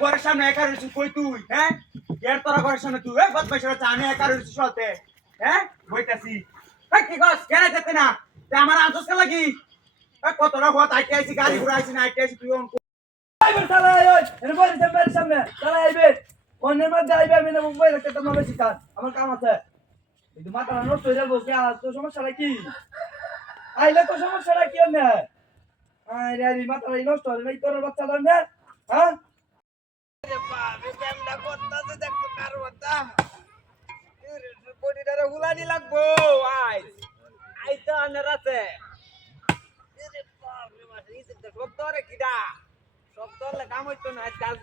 ঘরের সামনে একা রয়েছিস কই তুই হ্যাঁ এর তোরা ঘরের সামনে তুই বদমাইশের আমি একা রয়েছিস চলতে হ্যাঁ বইতাছি কি কস কেন যেতে না আমার আনসার লাগি কতটা হত আইতে আইছি গাড়ি ঘুরে আইছি না আইতে আইছি তুই আইবে শালা ওই এর বাড়ির সামনে শালা আইবে অন্যের মধ্যে আইবে আমি না মুম্বাই রাখতে তোমার বেশি কাজ আমার কাম আছে এই তো মাথা নষ্ট হয়ে যাবো কি আর তো সমস্যাটা কি আইলে তো সমস্যাটা কি অন্য আরে আরে মাথা নষ্ট হয়ে নাই তোর বাচ্চা দাও না হ্যাঁ আরে বাবা কেমন করতাছে দেখো কার কথা বডিটারে হুলানি লাগবো আই আই তো আনার আছে আরে বাবা মাসে ইতে সব তোরে কিডা সব তোরলে কাম হইতো না কাজ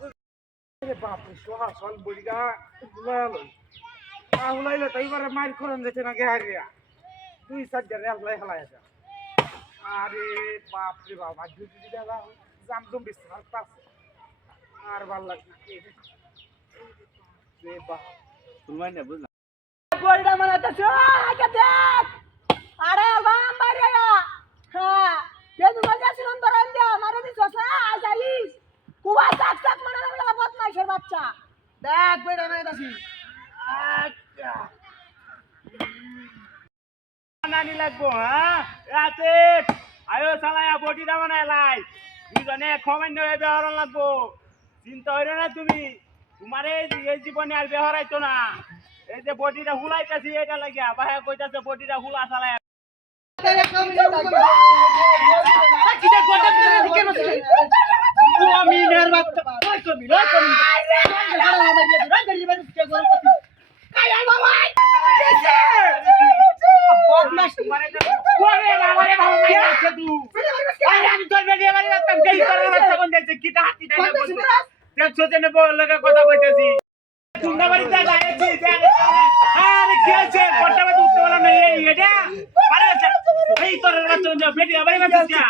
আরে বাপ রে সোহা সল বডিটা হুলালো হুলাইলে তাই করে মার করন যেতে না গে হারিয়া তুই সাজ্জা রে হুলাই হলাই আছে আরে বাপ রে বাবা দুটি দিলা জামজম বিস্তার পাস আর ভাল লাগে না রে বাপ তুমি না বুঝলা বলটা মানে তো আগে দেখ আরে বাম বাইরে হ্যাঁ যে তুমি যাচ্ছিলাম তোর আন্ডা মারে দিছস না আজ আইস কুবা চাক চাক মানে লাগলা বদমাইশের বাচ্চা দেখ বইটা মানে দাসি আচ্ছা নানি লাগবো হ্যাঁ রাতে আয়ো সালায়া বডিটা বানায় লাই দুজনে খমান্য ব্যবহার লাগবো চিন্তা হইরো না তুমি তোমার এই জীবনে আর ব্যবহার আইতো না এই যে বডিটা হুলাইতেছি এটা লাগিয়া বাহে কইতাছে বডিটা হুলা সালায়া মিনের বাচ্চা কই কবি রে বদমাশ মারে ওরে বাবা রে বাবা মাইছে তুই আরে আমি তোর বেরিয়ে বাড়ি রাখতাম কেই করে বাচ্চা কোন দেখছে কি হাতি নাই বলছো দেখছো যে বল লাগা কথা কইতাছি তোমরা বাড়িতে যাইছি আরে কি আছে পট্টা বাদ উঠতে বলা না এই এটা পারে আছে এই তোর বাচ্চা বেরিয়ে বাড়ি বাচ্চা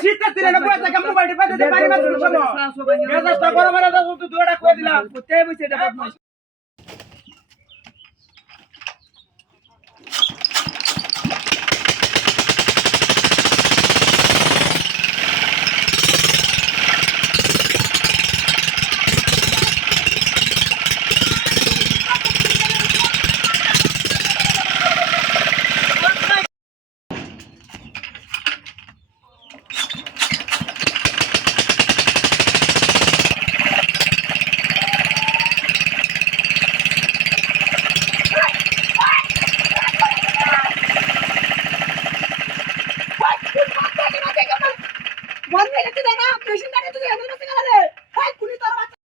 শীতের দিনে না বসে থাকা মোবাইল টিপে দিতে পারি না তুমি শোনো মেজাজটা গরম হয়ে যাচ্ছে তুই দুটা কই দিলাম কোথায় বসে এটা বদমাশ মন মেলে তুই না পেশেন্ট আগে তুই এমন করতে গেলে রে হাই কুনি তোর বাচ্চা